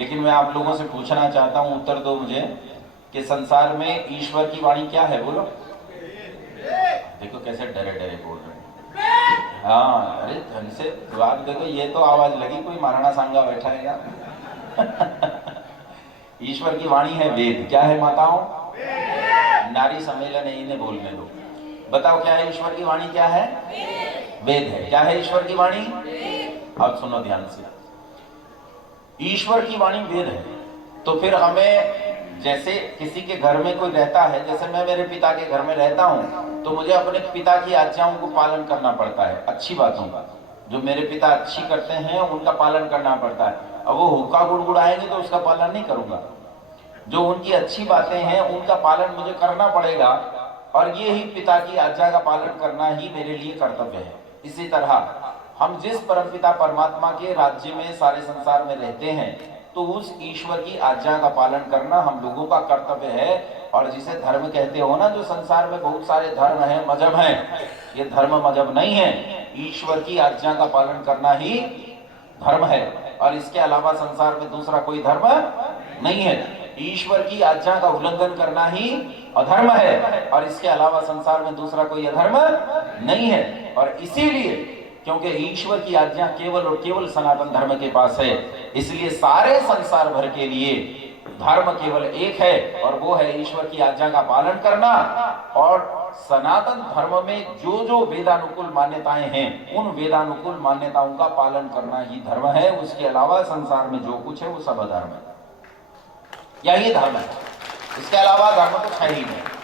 लेकिन मैं आप लोगों से पूछना चाहता हूं, उत्तर दो मुझे, कि संसार में ईश्वर की वाणी क्या है? बोलो। देखो कैसे डरे डरे बोल रहे हैं। हाँ, अरे ढंग से बात देखो, ये तो आवाज लगी कोई महाराणा सांगा बैठा है यार। ईश्वर की वाणी है वेद। क्या है माताओं? नारी सम्मेलन है, इन्हें बोलने दो। बताओ क्या है ईश्वर की वाणी? क्या है? वेद है। क्या है ईश्वर की वाणी? अब सुनो ध्यान से, ईश्वर की वाणी वेद है। तो फिर हमें, जैसे किसी के घर में कोई रहता है, जैसे मैं मेरे पिता के घर में रहता हूं, तो मुझे अपने पिता की आज्ञाओं को पालन करना पड़ता है, अच्छी बातों का। जो मेरे पिता अच्छी करते हैं उनका पालन करना पड़ता है। अब वो हुक्का गुड़गुड़ाएंगे तो उसका पालन नहीं करूंगा। जो उनकी अच्छी बातें हैं उनका पालन मुझे करना पड़ेगा, और ये ही पिता की आज्ञा का पालन करना ही मेरे लिए कर्तव्य है। इसी तरह हम जिस परमपिता परमात्मा के राज्य में सारे संसार में रहते हैं, तो उस ईश्वर की आज्ञा का पालन करना हम लोगों का कर्तव्य है। और जिसे धर्म कहते हो ना, जो संसार में बहुत सारे धर्म हैं, मजहब हैं, ये धर्म मजहब नहीं है। ईश्वर की आज्ञा का पालन करना ही धर्म है, और इसके अलावा संसार में दूसरा कोई धर्म नहीं है। ईश्वर की आज्ञा का उल्लंघन करना ही अधर्म है, और इसके अलावा संसार में दूसरा कोई अधर्म नहीं है। और इसीलिए, क्योंकि ईश्वर की आज्ञा केवल और केवल सनातन धर्म के पास है, इसलिए सारे संसार भर के लिए धर्म केवल एक है, और वो है ईश्वर की आज्ञा का पालन करना। और सनातन धर्म में जो जो वेदानुकूल मान्यताएं हैं, उन वेदानुकूल मान्यताओं का पालन करना ही धर्म है। उसके अलावा संसार में जो कुछ है वो सब अधर्म है, यही धर्म है। इसके अलावा धर्म तो है ही नहीं।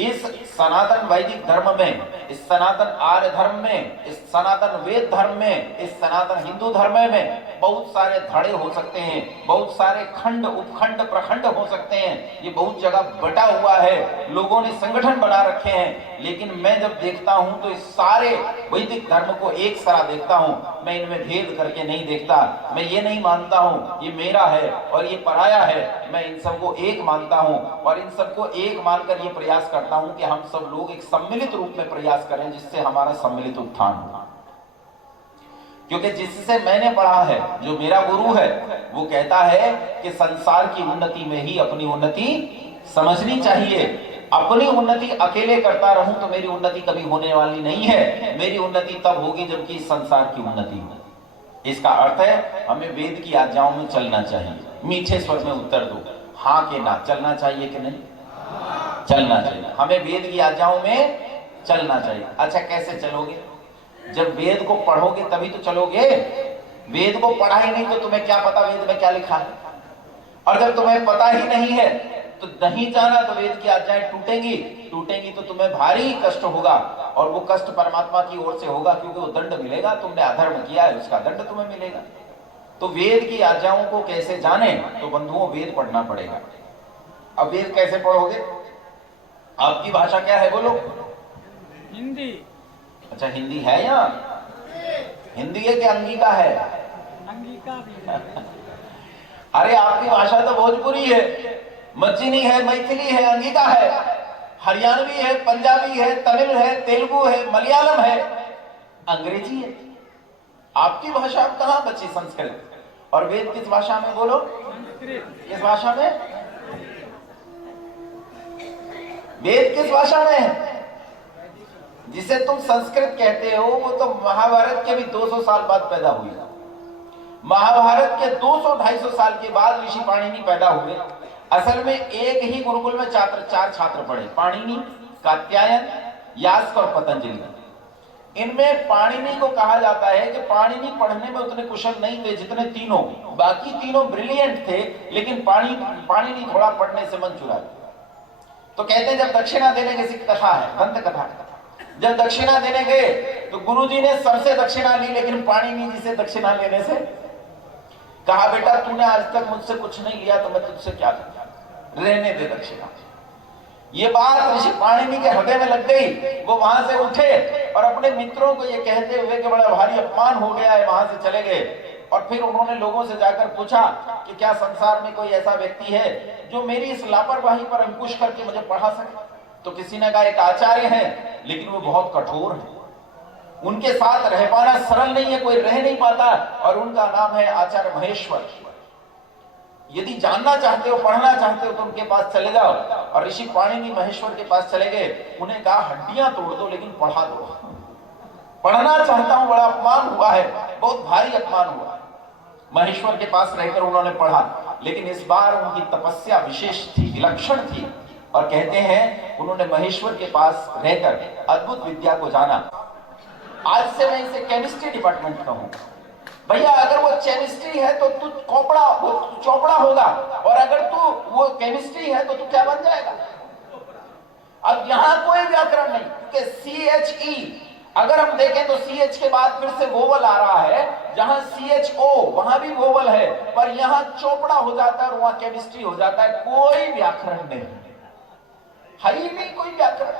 इस सनातन वैदिक धर्म में, इस सनातन आर्य धर्म में, इस सनातन वेद धर्म में, इस सनातन हिंदू धर्म में बहुत सारे धड़े हो सकते हैं, बहुत सारे खंड, उपखंड, प्रखंड हो सकते हैं। ये बहुत जगह बटा हुआ है, लोगों ने संगठन बना रखे हैं। लेकिन मैं जब देखता हूं तो इस सारे वैदिक धर्म को एक सारा देखता हूं। मैं इनमें भेद करके नहीं देखता। मैं ये नहीं मानता हूं ये मेरा है और ये पराया है। मैं इन सबको एक मानता हूं, और इन सबको एक मानकर ये प्रयास करता हूं कि हम सब लोग एक सम्मिलित रूप में प्रयास करें, जिससे हमारा सम्मिलित उत्थान हो। क्योंकि जिससे मैंने पढ़ा है, जो मेरा गुरु है, वो कहता है कि संसार की उन्नति में ही अपनी उन्नति समझनी चाहिए। अपनी उन्नति अकेले करता रहूं तो मेरी उन्नति कभी होने वाली नहीं है। मेरी उन्नति तब होगी जबकि संसार की उन्नति हो। इसका अर्थ है हमें वेद की आज्ञाओं में चलना चाहिए। मीठे स्वर में उत्तर दो, हाँ के ना। चलना चाहिए कि नहीं? चलना चाहिए। हमें वेद की आज्ञाओं में चलना चाहिए। अच्छा, कैसे चलोगे? जब वेद को पढ़ोगे तभी तो चलोगे। वेद को पढ़ा ही नहीं तो तुम्हें क्या पता वेद में क्या लिखा है? और जब तुम्हें पता ही नहीं है तो नहीं जाना, तो वेद की आज्ञाएं टूटेंगी तो तुम्हें भारी कष्ट होगा, और वो कष्ट परमात्मा की ओर से होगा, क्योंकि वो दंड मिलेगा। तुमने अधर्म किया है, उसका दंड तुम्हें मिलेगा। तो वेद की आज्ञाओं को कैसे जाने? तो बंधुओं, वेद पढ़ना पड़ेगा। अब वेद कैसे पढ़ोगे? आपकी भाषा क्या है? बोलो। हिंदी। अच्छा, हिंदी है या हिंदी है कि अंगिका है? अंगिका भी है। अरे आपकी भाषा तो भोजपुरी है, मज्जिनी है, मैथिली है, अंगिका है, हरियाणवी है, पंजाबी है, तमिल है, तेलुगु है, मलयालम है, अंग्रेजी है। आपकी भाषा अब कहां बची? संस्कृत। और वेद किस भाषा में? बोलो। संस्कृत। किस भाषा में? वेद किस भाषा में है? जिसे तुम संस्कृत कहते हो, वो तो महाभारत के भी 200 साल बाद पैदा हुई। महाभारत के 200-250 साल के बाद ऋषि पाणिनि पैदा हुए। असल में एक ही गुरुकुल में चार छात्र पढ़े, पाणिनि, कात्यायन, यास्क और पतंजलि। इनमें पाणिनि को कहा जाता है कि पाणिनि पढ़ने में उतने कुशल नहीं थे जितने तीनों। बाकी तीनों ब्रिलियंट थे, लेकिन पाणिनि थोड़ा पढ़ने से मन चुरा लिया। तो कहते हैं जब दक्षिणा देने की कथा है, दंत कथा, जब दक्षिणा देने गए तो गुरुजी ने सबसे दक्षिणा ली, लेकिन पाणिनि जी से दक्षिणा लेने से कहा, बेटा तूने आज तक मुझसे कुछ नहीं लिया तो मैं तुझसे क्या लूंगा, रहने दे दक्षिणा। ये बात ऋषि पाणिनि के हृदय में लग गई। वो वहां से उठे और अपने मित्रों को ये कहते हुए कि बड़ा भारी अपमान हो गया है, वहां से चले गए। और फिर उन्होंने लोगों से जाकर पूछा कि क्या संसार में कोई ऐसा व्यक्ति है जो मेरी इस लापरवाही पर अंकुश करके मुझे पढ़ा सके? तो किसी ने कहा एक आचार्य है, लेकिन वो बहुत कठोर है, उनके साथ रह पाना सरल नहीं है, कोई रह नहीं पाता, और उनका नाम है आचार्य महेश्वर। यदि जानना चाहते हो, पढ़ना चाहते हो तो उनके पास चले जाओ। और ऋषि पाणिनि महेश्वर के पास चले गए, उन्हें कहा हड्डियां तोड़ दो लेकिन पढ़ा दो। पढ़ना चाहता हूं, बड़ा अपमान हुआ है, बहुत भारी अपमान हुआ। महेश्वर के पास रहकर उन्होंने पढ़ा, लेकिन इस बार उनकी तपस्या विशेष थी, विलक्षण थी। और कहते हैं उन्होंने महेश्वर के पास रहकर अद्भुत विद्या को जाना। आज से मैं इसे केमिस्ट्री डिपार्टमेंट का हूं। भैया अगर वो केमिस्ट्री है तो तू चोपड़ा होगा, और अगर तू वो केमिस्ट्री है तो तू क्या बन जाएगा। अब यहां कोई व्याकरण नहीं, क्योंकि CHE अगर हम देखें तो CH के बाद फिर से वोवल आ रहा है, जहां CHO वहां भी वोवल है, पर यहां चोपड़ा हो जाता है और वहां केमिस्ट्री हो जाता है। कोई व्याकरण नहीं है ही नहीं, कोई व्याकरण,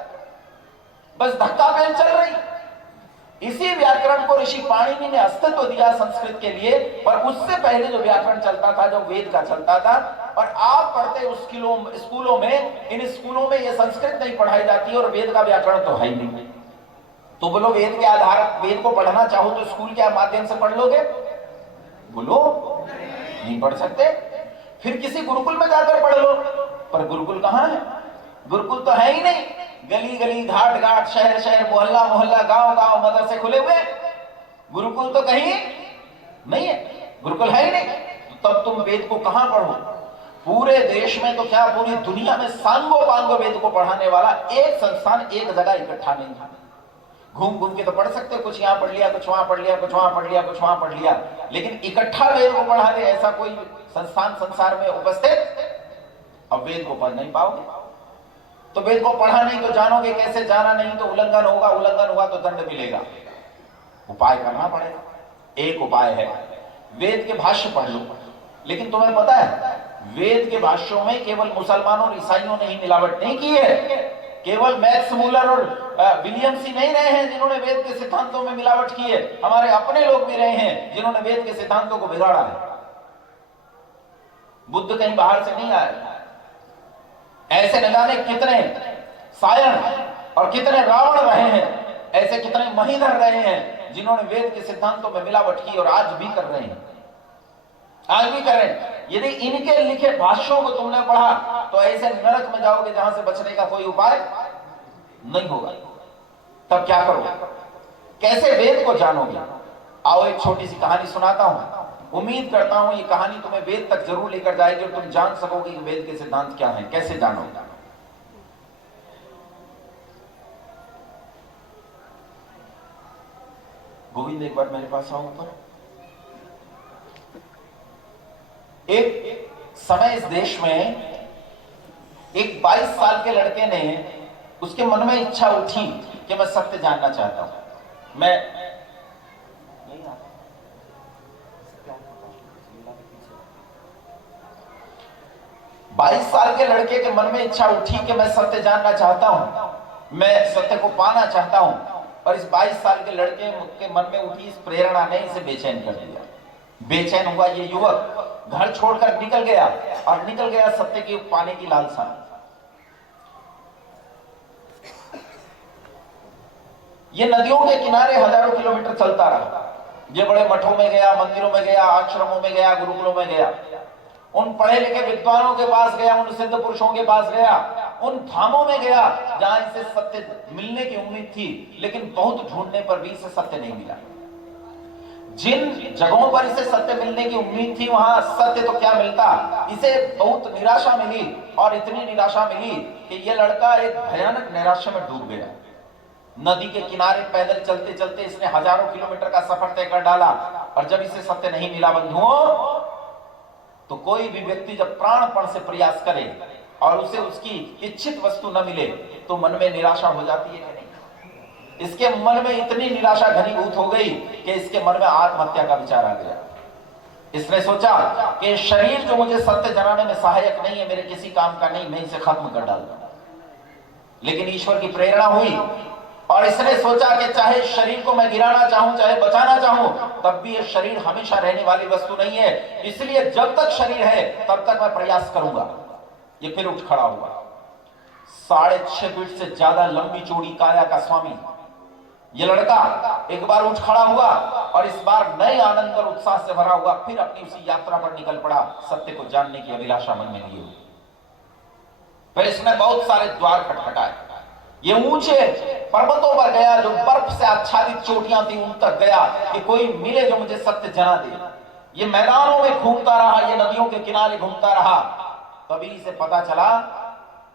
बस धक्का पेल चल रही। इसी व्याकरण को ऋषि पाणिनि ने अस्तित्व दिया संस्कृत के लिए, पर उससे पहले जो व्याकरण चलता था, जो वेद का चलता था। और आप पढ़ते उस स्कूलों में, इन स्कूलों में ये संस्कृत नहीं पढ़ाई जाती और वेद का व्याकरण तो है ही नहीं। तो बोलो वेद के आधार, वेद को पढ़ना चाहो तो स्कूल के माध्यम से पढ़ लोगे? बोलो नहीं पढ़ सकते। फिर किसी गुरुकुल में जाकर पढ़ लो, पर गुरुकुल कहां है? गुरुकुल तो है ही नहीं। गली गली, घाट घाट, शहर शहर, मोहल्ला मोहल्ला, गांव गांव मदरसे खुले हुए, गुरुकुल तो कहीं नहीं है, गुरुकुल है ही नहीं। तो तब तुम वेद को कहां पढ़ो? पूरे देश में तो क्या पूरी दुनिया में सांगो पांगो वेद को पढ़ाने वाला एक संस्थान एक जगह इकट्ठा नहीं था। घूम घूम के तो पढ़ सकते हो, कुछ यहां पढ़ लिया, कुछ वहां पढ़ लिया, कुछ वहां पढ़ लिया, कुछ वहां पढ़ लिया, लेकिन इकट्ठा वेद को पढ़ा दे ऐसा कोई संस्थान संसार में उपस्थित। अब वेद को पढ़ नहीं पाओगे, तो वेद को पढ़ा नहीं तो जानोगे कैसे? जाना नहीं तो उल्लंघन होगा, उल्लंघन हुआ तो दंड मिलेगा। उपाय करना पड़ेगा। एक उपाय है, वेद के भाष्य पढ़ लो। लेकिन तुम्हें पता है वेद के भाष्यों में केवल मुसलमानों और ईसाइयों ने ही मिलावट नहीं की है। केवल मैक्स मूलर और विलियम्स ही नहीं रहे हैं जिन्होंने वेद के सिद्धांतों में मिलावट की है, हमारे अपने लोग भी रहे हैं जिन्होंने वेद के सिद्धांतों को बिगाड़ा है। बुद्ध कहीं बाहर से नहीं आए। ऐसे न जाने कितने सायण और कितने रावण रहे हैं, ऐसे कितने महीधर रहे हैं जिन्होंने वेद के सिद्धांतों में मिलावट की और आज भी कर रहे हैं, आज भी कर रहे हैं। यदि इनके लिखे भाष्यों को तुमने पढ़ा तो ऐसे नरक में जाओगे जहां से बचने का कोई उपाय नहीं होगा। तब क्या करोगे? कैसे वेद को जानोगे? आओ एक छोटी सी कहानी सुनाता हूं। उम्मीद करता हूं ये कहानी तुम्हें वेद तक जरूर लेकर जाएगी और तुम जान सकोगे कि वेद के सिद्धांत क्या हैं। कैसे जानोगे? गोविंद एक बार मेरे पास आओ ऊपर। एक समय इस देश में एक 22 साल के लड़के ने, उसके मन में इच्छा उठी कि मैं सत्य जानना चाहता हूं। मैं 22 साल के लड़के के मन में इच्छा उठी कि मैं सत्य जानना चाहता हूं, मैं सत्य को पाना चाहता हूं। और इस 22 साल के लड़के के मन में उठी इस प्रेरणा ने इसे बेचैन कर दिया। बेचैन हुआ ये युवक, घर छोड़कर निकल गया और निकल गया सत्य की पाने की लालसा। ये नदियों के किनारे हजारों किलोमीटर चलता रहा। ये बड़े मठों में गया, मंदिरों में गया, आश्रमों में गया, गुरुकुलों में गया, उन पढ़े लिखे विद्वानों के पास गया, उन सिद्ध पुरुषों के पास गया, उन धामों में गया जहां इसे सत्य मिलने की उम्मीद थी, लेकिन बहुत ढूंढने पर भी इसे सत्य नहीं मिला। जिन जगहों पर इसे सत्य मिलने की उम्मीद थी वहां सत्य तो क्या मिलता, इसे बहुत निराशा मिली। और इतनी निराशा मिली कि यह लड़का एक भयानक निराशा में डूब गया। नदी के किनारे पैदल चलते चलते इसने हजारों किलोमीटर का सफर तय कर डाला। और जब इसे सत्य नहीं मिला बंधुओं, तो कोई भी व्यक्ति जब प्राणपण से प्रयास करे और उसे उसकी इच्छित वस्तु न मिले तो मन में निराशा हो जाती है कि नहीं? इसके मन में इतनी निराशा घनीभूत हो गई कि इसके मन में आत्महत्या का विचार आ गया। इसने सोचा कि शरीर जो मुझे सत्य जनाने में सहायक नहीं है, मेरे किसी काम का नहीं, मैं इसे खत्म कर डालूंगा। लेकिन ईश्वर की प्रेरणा हुई और इसने सोचा कि चाहे शरीर को मैं गिराना चाहूं, चाहे बचाना चाहूं, तब भी ये शरीर हमेशा रहने वाली वस्तु नहीं है, इसलिए जब तक शरीर है तब तक मैं प्रयास करूंगा। ये फिर उठ खड़ा हुआ। 6.5 फीट से ज्यादा लंबी चौड़ी काया का स्वामी, ये लड़का एक बार उठ खड़ा हुआ और इस बार नए आनंद और उत्साह से भरा हुआ फिर अपनी उसी यात्रा पर निकल पड़ा, सत्य को जानने की अभिलाषा मन में लिए हुए। फिर इसने बहुत सारे द्वार खटखटाए। ये ऊंचे पर्वतों पर गया, जो बर्फ से आच्छादित चोटियां थी उन तक गया कि कोई मिले जो मुझे सत्य जना दे। ये मैदानों में घूमता रहा, ये नदियों के किनारे घूमता रहा। तभी इसे पता चला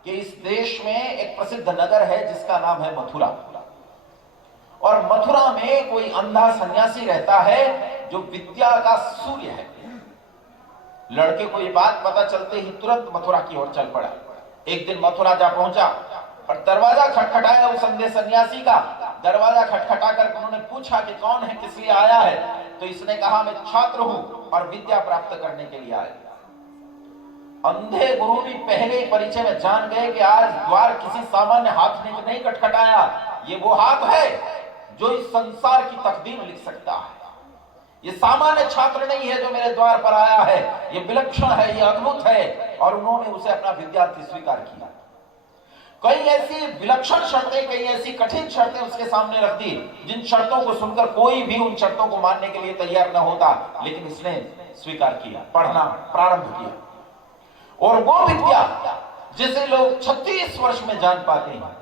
कि इस देश में एक प्रसिद्ध नगर है जिसका नाम है मथुरा, और मथुरा में कोई अंधा सन्यासी रहता है जो विद्या का सूर्य है। लड़के को ये बात पता चलते ही तुरंत मथुरा की ओर चल पड़ा। एक दिन मथुरा जा पहुंचा और दरवाजा खटखटाया उस अंधे सन्यासी का। दरवाजा खटखटा कर उन्होंने पूछा कि कौन है, किस लिए आया है? तो इसने कहा मैं छात्र हूं और विद्या प्राप्त करने के लिए आया। अंधे गुरु भी पहले ही परिचय में जान गए कि आज द्वार किसी सामान्य हाथ ने नहीं खटखटाया, ये वो हाथ है जो इस संसार की तकदीर लिख सकता है। ये सामान्य छात्र नहीं है जो मेरे द्वार पर आया है, ये विलक्षण है, ये अद्भुत है। और उन्होंने उसे अपना विद्यार्थी स्वीकार किया। कई ऐसी विलक्षण शर्तें, कई ऐसी कठिन शर्तें उसके सामने रख दी जिन शर्तों को सुनकर कोई भी उन शर्तों को मानने के लिए तैयार न होता, लेकिन इसने स्वीकार किया, पढ़ना प्रारंभ किया। और वो विद्या जिसे लोग 36 वर्ष में जान पाते हैं,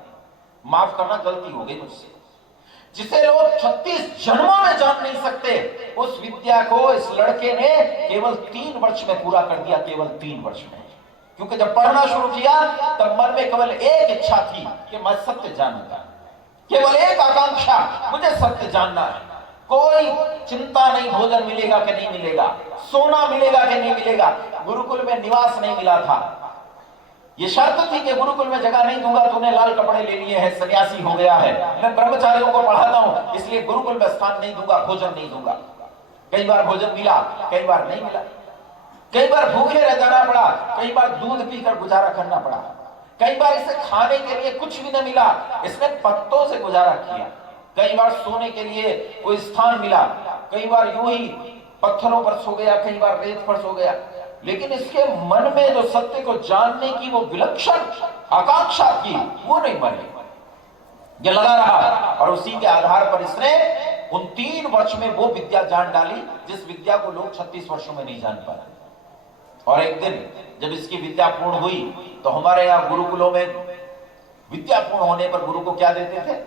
माफ करना गलती हो गई मुझसे, जिसे लोग 36 जन्मों में जान नहीं सकते, उस विद्या को इस लड़के ने केवल 3 वर्ष में पूरा कर दिया, केवल 3 वर्ष में। क्योंकि जब पढ़ना शुरू किया तब मन में केवल एक इच्छा थी कि मैं सत्य जानूंगा, केवल एक आकांक्षा, मुझे सत्य जानना है। कोई चिंता नहीं भोजन मिलेगा कि नहीं मिलेगा, सोना मिलेगा कि नहीं मिलेगा। गुरुकुल में निवास नहीं मिला था, ये शर्त थी कि गुरुकुल में जगह नहीं दूंगा, तूने लाल कपड़े ले लिए हैं, सन्यासी हो गया है, मैं ब्रह्मचारियों को पढ़ाता हूं इसलिए गुरुकुल में स्थान नहीं दूंगा, भोजन नहीं दूंगा। कई बार भोजन मिला, कई बार नहीं मिला, कई बार भूखे रह जाना पड़ा, कई बार दूध पीकर गुजारा करना पड़ा, कई बार इसे खाने के लिए कुछ भी न मिला, इसने पत्तों से गुजारा किया। कई बार सोने के लिए कोई स्थान मिला, कई बार यूं ही पत्थरों पर सो गया, कई बार रेत पर सो गया। लेकिन इसके मन में जो सत्य को जानने की वो विलक्षण आकांक्षा थी वो नहीं मरी, ये लगा रहा। और उसी के आधार पर इसने उन 3 वर्ष में वो विद्या जान डाली जिस विद्या को लोग 36 वर्षों में नहीं जान पाए। और एक दिन जब इसकी विद्या पूर्ण हुई तो हमारे यहाँ गुरुकुलों में विद्या पूर्ण होने पर गुरु को क्या देते थे?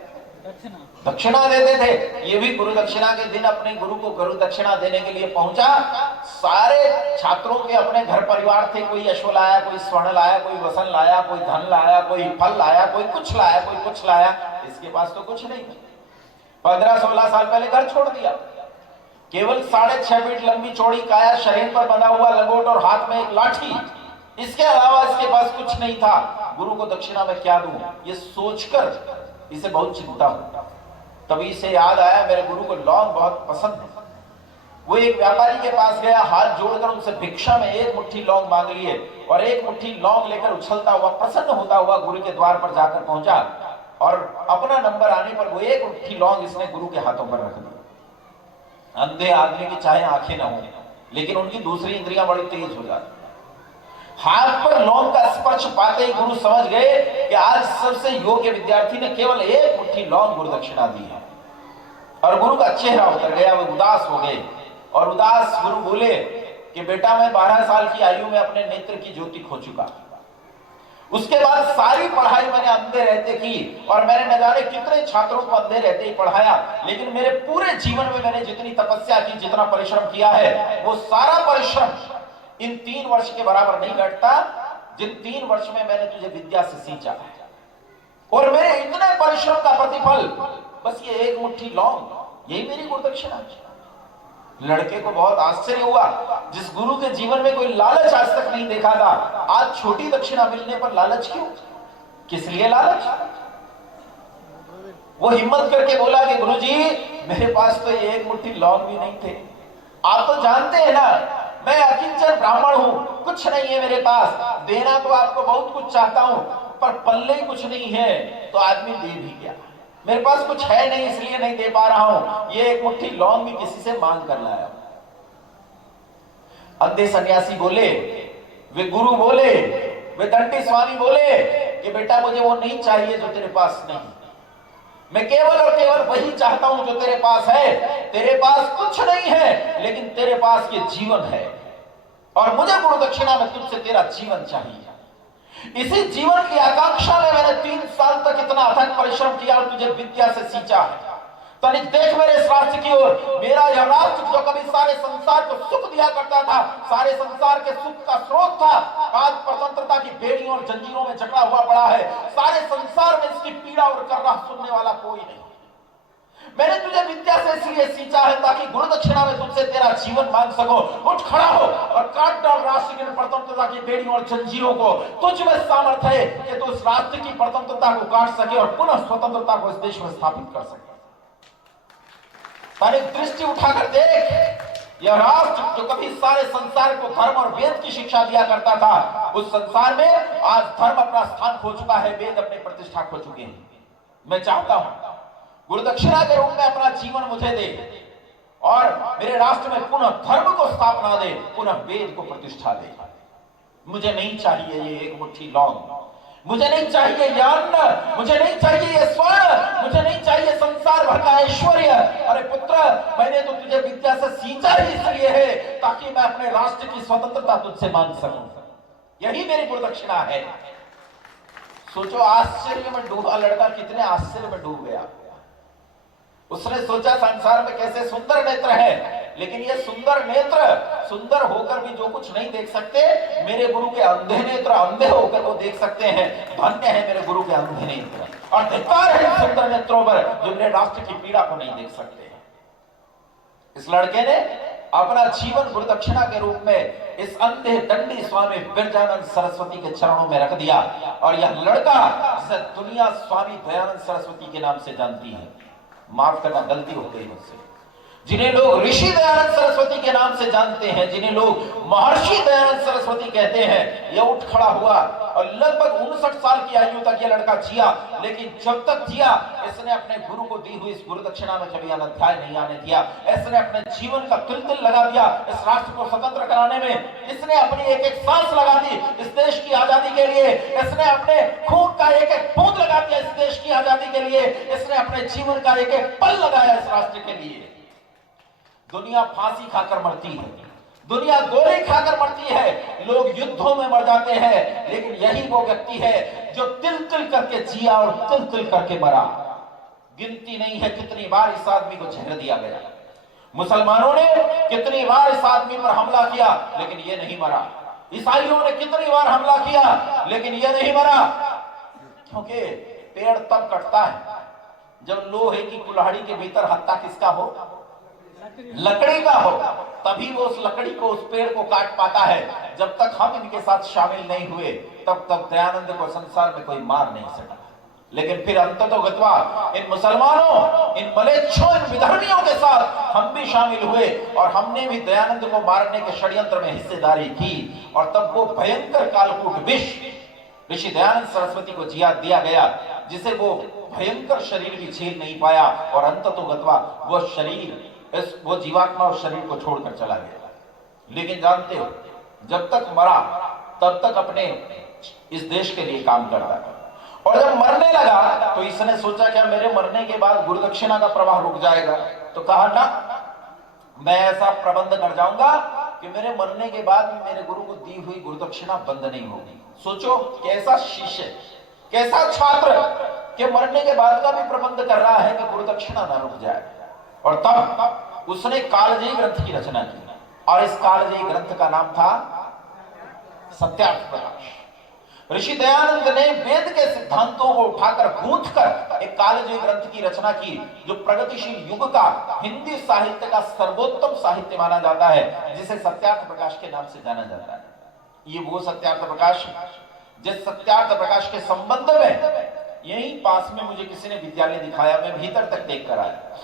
दक्षिणा देते थे। ये भी गुरु दक्षिणा के दिन अपने गुरु को गुरु दक्षिणा देने के लिए पहुंचा। सारे छात्रों के अपने घर परिवार थे, कोई अश्व लाया, कोई स्वर्ण लाया, कोई वसन लाया, कोई धन लाया, कोई फल लाया, कोई कुछ लाया, कोई कुछ लाया। इसके पास तो कुछ नहीं। 15-16 साल पहले घर छोड़ दिया, केवल 6.5 फीट लंबी चौड़ी काया, शरीर पर बंधा हुआ लंगोट और हाथ में एक लाठी, इसके अलावा इसके पास कुछ नहीं था। गुरु को दक्षिणा में क्या दूं, ये सोचकर इसे बहुत चिंता हुई। तभी इसे याद आया मेरे गुरु को लौंग बहुत पसंद है। वो एक व्यापारी के पास गया, हाथ जोड़कर उनसे भिक्षा में 1 मुट्ठी लौंग मांग लिए और 1 मुट्ठी लौंग लेकर उछलता हुआ, प्रसन्न होता हुआ गुरु के द्वार पर जाकर पहुंचा। और अपना नंबर आने पर वो 1 मुट्ठी लौंग इसने गुरु के हाथों पर रख दी। अंधे आदमी की चाहे आंखें ना हो, लेकिन उनकी दूसरी इंद्रियां बड़ी तेज हो जाती। हाथ पर लौंग का स्पर्श पाते ही गुरु समझ गए कि आज सबसे योग्य विद्यार्थी ने केवल 1 मुट्ठी लौंग गुरु दक्षिणा दी है। और गुरु का चेहरा उतर गया, वो उदास हो गए। और उदास गुरु बोले कि बेटा मैं 12 साल की आयु में अपने नेत्र की ज्योति खो चुका। उसके बाद सारी पढ़ाई मैंने अंधे रहते की और मैंने न जाने कितने छात्रों को अंधे रहते ही पढ़ाया, लेकिन मेरे पूरे जीवन में मैंने जितनी तपस्या की, जितना परिश्रम किया है, वो सारा परिश्रम इन 3 वर्ष के बराबर नहीं बैठता जिन 3 वर्ष में मैंने तुझे विद्या से सींचा है। और मेरे इतने परिश्रम का प्रतिफल बस ये 1 मुट्ठी लौंग, यही मेरी गुरु दक्षिणा है। लड़के को बहुत आश्चर्य हुआ, जिस गुरु के जीवन में कोई लालच आज तक नहीं देखा था, आज छोटी दक्षिणा मिलने पर लालच क्यों? किस लिए लालच? वो हिम्मत करके बोला कि गुरुजी मेरे पास तो 1 मुट्ठी लौंग भी नहीं थे। आप तो जानते हैं ना मैं अकिंचन ब्राह्मण हूं, कुछ नहीं है मेरे पास, देना तो आपको बहुत कुछ चाहता हूं, पर पल्ले ही कुछ नहीं है तो आदमी दे भी क्या। मेरे पास कुछ है नहीं इसलिए नहीं दे पा रहा हूं, ये 1 मुट्ठी लौंग भी किसी से मांग कर लाया। अंधे सन्यासी बोले, वे गुरु बोले, वे दंडी स्वामी बोले कि बेटा मुझे वो नहीं चाहिए जो तेरे पास नहीं। मैं केवल और केवल वही चाहता हूं जो तेरे पास है। तेरे पास कुछ नहीं है, लेकिन तेरे पास ये जीवन है, और मुझे गुरु दक्षिणा में तुझसे तेरा जीवन चाहिए। इसी जीवन की आकांक्षा में मैंने 3 साल तक इतना अथक परिश्रम किया और तुझे विद्या से सींचा है। तनिक देख मेरे इस राष्ट्र की ओर। मेरा यह राष्ट्र जो कभी सारे संसार को सुख दिया करता था, सारे संसार के सुख का स्रोत था, आज स्वतंत्रता की बेड़ियों और जंजीरों में जकड़ा हुआ पड़ा है। सारे संसार में इसकी पीड़ा और कर्रा सुनने वाला कोई नहीं। मैंने तुझे विद्या से इसलिए सींचा है ताकि गुरु दक्षिणा में तुझसे तेरा जीवन मांग सको। उठ खड़ा हो और काट डाल राष्ट्र की स्वतंत्रता की बेड़ियों और जंजीरों को। तुझ में सामर्थ्य है कि तू उस राष्ट्र की स्वतंत्रता को काट सके और पुनः स्वतंत्रता को इस देश में स्थापित कर सके। तारीख दृष्टि उठाकर देख, यह राष्ट्र जो कभी सारे संसार को धर्म और वेद की शिक्षा दिया करता था, उस संसार में आज धर्म अपना स्थान खो चुका है, वेद अपनी प्रतिष्ठा खो चुके हैं। मैं चाहता हूं गुरु दक्षिणा के रूप में अपना जीवन मुझे दे और मेरे राष्ट्र में पुनः धर्म को स्थापना दे, पुनः वेद को प्रतिष्ठा दे। मुझे नहीं चाहिए ये एक मुट्ठी लौंग, मुझे नहीं चाहिए ये अन्न, मुझे नहीं चाहिए ये स्वर्ण, मुझे नहीं चाहिए संसार भर का ऐश्वर्य। अरे पुत्र, मैंने तो तुझे विद्या से सींचा ही इसलिए है ताकि मैं अपने राष्ट्र की स्वतंत्रता तुझसे मांग सकूं। यही मेरी गुरु दक्षिणा है। सोचो, आश्चर्य में डूबा लड़का कितने आश्चर्य में डूब गया। उसने सोचा संसार में कैसे सुंदर नेत्र है, लेकिन ये सुंदर नेत्र सुंदर होकर भी जो कुछ नहीं देख सकते, मेरे गुरु के अंधे नेत्र अंधे होकर वो देख सकते हैं। धन्य है मेरे गुरु के अंधे नेत्र, और धिक्कार है इन सुंदर नेत्रों पर जो मेरे राष्ट्र की पीड़ा को नहीं देख सकते। इस लड़के ने अपना जीवन गुरु दक्षिणा के रूप में इस अंधे दंडी स्वामी बिरजानंद सरस्वती के चरणों में रख दिया। और यह लड़का जिसे दुनिया स्वामी दयानंद सरस्वती के नाम से जानती है, माफ करना गलती हो गई मुझसे, जिन्हें लोग ऋषि दयानंद सरस्वती के नाम से जानते हैं, जिन्हें लोग महर्षि दयानंद सरस्वती कहते हैं, यह उठ खड़ा हुआ और लगभग 59 साल की आयु तक यह लड़का जिया। लेकिन जब तक जिया, इसने अपने गुरु को दी हुई इस गुरु दक्षिणा में कभी अनध्याय नहीं आने दिया। इसने अपने जीवन का तिल लगा दिया इस राष्ट्र को स्वतंत्र कराने में। इसने अपनी एक एक सांस लगा दी इस देश की आजादी के लिए। इसने अपने खून का एक एक बूंद लगा दिया इस देश की आजादी के लिए। इसने अपने जीवन का एक एक पल लगाया इस राष्ट्र के लिए। दुनिया फांसी खाकर मरती है, दुनिया गोली खाकर मरती है, लोग युद्धों में मर जाते हैं, लेकिन यही वो व्यक्ति है जो तिल तिल करके जिया और तिल तिल करके मरा। गिनती नहीं है कितनी बार इस आदमी को जहर दिया गया। मुसलमानों ने कितनी बार इस आदमी पर हमला किया, लेकिन ये नहीं मरा। ईसाइयों ने कितनी बार हमला किया, लेकिन ये नहीं मरा। क्योंकि पेड़ तब कटता है जब लोहे की कुल्हाड़ी के भीतर हत्ता किसका हो, लकड़ी का हो, तभी वो उस लकड़ी को, उस पेड़ को काट पाता है। जब तक हम इनके साथ शामिल नहीं हुए, तब तक दयानंद को संसार में कोई मार नहीं सका। लेकिन फिर अंततोगत्वा इन मुसलमानों, इन मलेच्छों, इन विधर्मियों के साथ हम भी शामिल हुए और हमने भी दयानंद को मारने के षड्यंत्र में हिस्सेदारी की। और तब वो भयंकर कालकूट विष ऋषि दयानंद सरस्वती को दिया गया, जिसे वो भयंकर शरीर भी झेल नहीं पाया और अंततोगत्वा वो शरीर, वो जीवात्मा उस शरीर को छोड़कर चला गया। लेकिन जानते हो, जब तक मरा तब तक अपने इस देश के लिए काम करता था। और जब मरने लगा तो इसने सोचा क्या मेरे मरने के बाद गुरु दक्षिणा का प्रवाह रुक जाएगा। तो कहा ना, मैं ऐसा प्रबंध कर जाऊंगा कि मेरे मरने के बाद मेरे गुरु को दी हुई गुरु दक्षिणा बंद नहीं होगी। सोचो कैसा शिष्य, कैसा छात्र के मरने के बाद का भी प्रबंध कर रहा है कि गुरु दक्षिणा ना रुक जाए। और तब उसने कालजयी ग्रंथ की रचना की, और इस कालजयी ग्रंथ का नाम था सत्यार्थ प्रकाश। ऋषि दयानंद ने वेद के सिद्धांतों को उठाकर गूंथ कर एक कालजयी ग्रंथ की रचना की, जो प्रगतिशील युग का हिंदी साहित्य का सर्वोत्तम साहित्य माना जाता है, जिसे सत्यार्थ प्रकाश के नाम से जाना जाता है। ये वो सत्यार्थ प्रकाश, जिस सत्यार्थ प्रकाश के संबंध में यहीं पास में मुझे किसी ने विद्यालय दिखाया, मैं भीतर तक देख कर आया।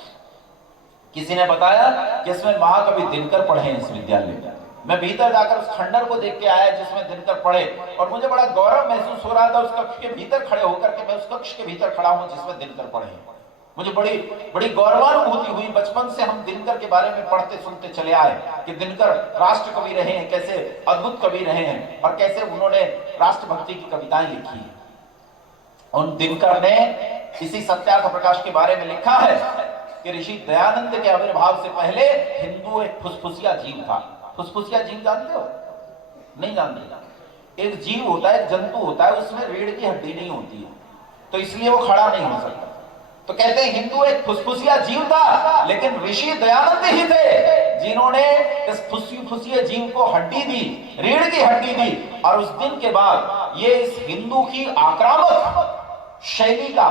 किसी ने बताया कि इसमें महाकवि दिनकर पढ़े हैं इस विद्यालय में। मैं भीतर जाकर उस खंडर को देख के आया जिसमें दिनकर पढ़े, और मुझे बड़ा गौरव महसूस हो रहा था उस कक्ष के भीतर खड़े होकर के। मैं उस कक्ष के भीतर खड़ा हूं जिसमें दिनकर पढ़े हैं। मुझे बड़ी गौरवानुभूति हुई। बचपन से हम दिनकर के बारे में पढ़ते सुनते चले आए कि दिनकर राष्ट्र कवि रहे हैं, कैसे अद्भुत कवि रहे हैं और कैसे उन्होंने राष्ट्रभक्ति की कविताएं लिखी। उन दिनकर ने इसी सत्यार्थ प्रकाश के बारे में लिखा है कि ऋषि दयानंद के आविर्भाव से पहले हिंदू एक फुसफुसिया जीव था। फुसफुसिया जीव जानते हो? नहीं जानते। एक जीव होता है, एक जंतु होता है, उसमें रीढ़ की हड्डी नहीं होती है, तो इसलिए वो खड़ा नहीं हो सकता। तो कहते हैं हिंदू एक फुसफुसिया जीव था, लेकिन ऋषि दयानंद ही थे जिन्होंने इस फुसफुसिया जीव को हड्डी दी, रीढ़ की हड्डी दी। और उस दिन के बाद ये इस हिंदू की आक्रामक शैली का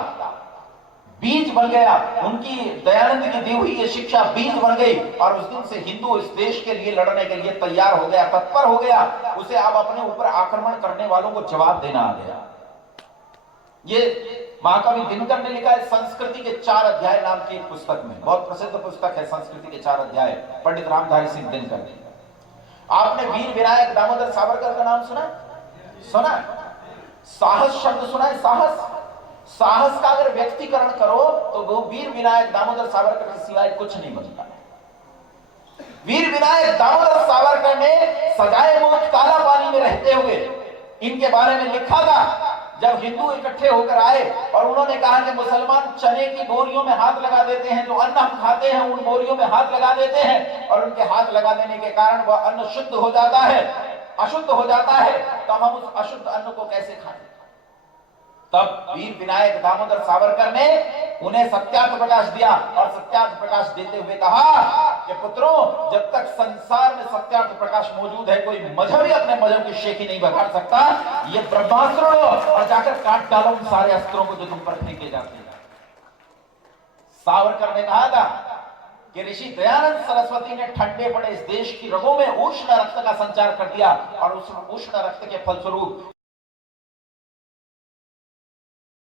बीज बन गया। उनकी दयानंद की दी हुई ये शिक्षा बीज बन गई और उस दिन से हिंदू इस देश के लिए लड़ने के लिए तैयार हो गया, तत्पर हो गया। उसे अब अपने ऊपर आक्रमण करने वालों को जवाब देना आ गया। ये महाकवि दिनकर ने लिखा है संस्कृति के 4 अध्याय नाम की एक पुस्तक में, बहुत प्रसिद्ध पुस्तक है संस्कृति के 4 अध्याय, पंडित रामधारी सिंह दिनकर ने। आपने वीर विनायक दामोदर सावरकर का नाम सुना? साहस शब्द सुना है? साहस का अगर व्यक्तिकरण करो तो वो वीर विनायक दामोदर सावरकर के सिवाय कुछ नहीं बनता। वीर विनायक दामोदर सावरकर ने सजाए मौत काला पानी में रहते हुए इनके बारे में लिखा था। जब हिंदू इकट्ठे होकर आए और उन्होंने कहा कि मुसलमान चने की बोरियों में हाथ लगा देते हैं, जो अन्न हम खाते हैं उन बोरियों में हाथ लगा देते हैं और उनके हाथ लगा देने के कारण वह अन्न शुद्ध हो जाता है, अशुद्ध हो जाता है, तब हम उस अशुद्ध अन्न को कैसे खाएं? तब वीर विनायक दामोदर सावरकर ने उन्हें सत्यार्थ प्रकाश दिया और सत्यार्थ प्रकाश देते हुए कहा कि पुत्रों, जब तक संसार में सत्यार्थ प्रकाश मौजूद है, कोई मजहबी अपने मजहब की शेखी नहीं बगाड़ सकता। ये ब्रह्मास्त्र और जाकर काट डालो उन सारे अस्त्रों को जो तुम पर फेंके जाते हैं। सावरकर ने कहा था कि ऋषि दयानंद सरस्वती ने ठंडे पड़े इस देश की रगों में उष्ण रक्त का संचार कर दिया और उस उष्ण रक्त के फलस्वरूप